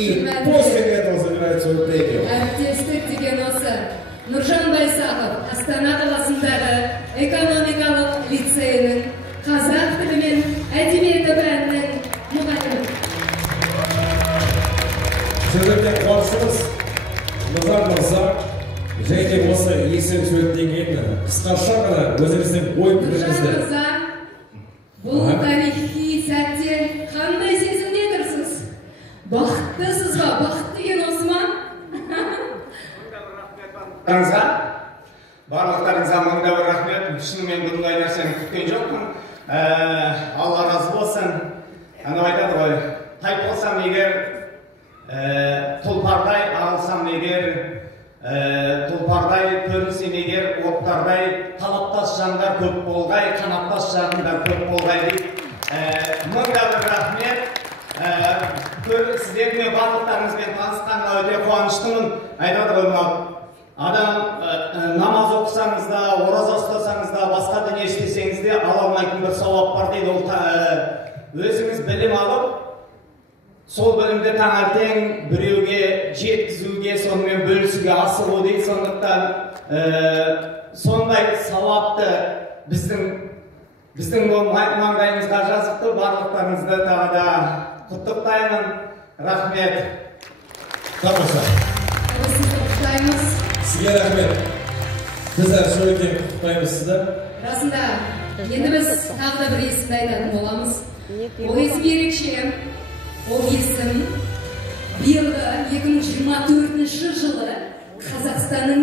И после этого забирают свою премию. Әріптестік деген осы. Нұржан Байсақов, Астана қаласындағы экономикалық лицейінің қазақ тілі мен әдебиеті пәнінің мұғалімі. Сіздерге қуанышымыз, Назар мырза, және осы есім сөйлеттен кейін қысқаша ғана өзіңіздің ой-пікіріңізді. Нұржан мырза, бұл тарихи сәтте қандай сезімде тұрсыз? Бақыттысыз ба? Бақыт деген осы ма? Барлықтарыңызға мыңда бір рахмет. Шынымен бұндай нәрсені күткен жоқпын. Алла разы болсын. Анау айтады ғой, тай болсам егер, тұлпардай ағылсам егер, тұлпардай көрінсем егер, оттардай талаптас жандар көп болғай, қанаттас жандар көп болғай дейді. Мыңда бір рахмет. Сіздермен барлықтарыңызбен танысқанға өте қуаныштымын. Айтады ғой, адам намаз оқысаңыз да, ораза ұстасаңыз да, басқа дүние істесеңіз де ала алмайтын бір сауап бар дейді. Ол өзіңіз білім алып, сол білімді таңертең біреуге жеткізуге, сонымен бөлісуге асығу дейді. Сондықтан сондай сауапты біздің маңдайымызға жазыпты. Барлықтарыңызды тағы да құттықтаймын. Рахмет. Тамаша. Сізді құттықтаймыз. Сізге рахмет. Біздер сөйлеген құттықтаймыз сізді. Расында, енді біз тағы да бір есімді айтатын боламыз. Ол есім ерекше. Ол есім биылғы 2024 жылы Қазақстанның